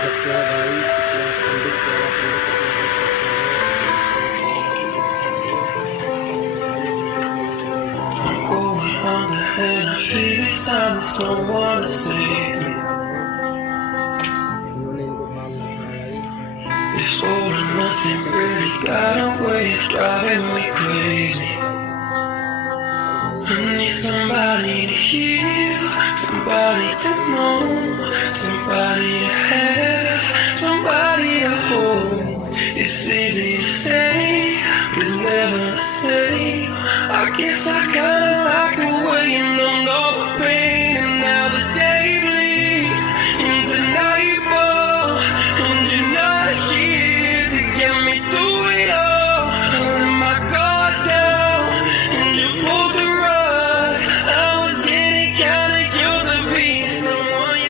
सकते हैं भाई कितना पंडित प्यारा पंडित अपना देख सकते हैं उन्होंने इनको पाल रखा है भाई। This all or nothing really got a way of driving me crazy. I need somebody to heal, somebody to know.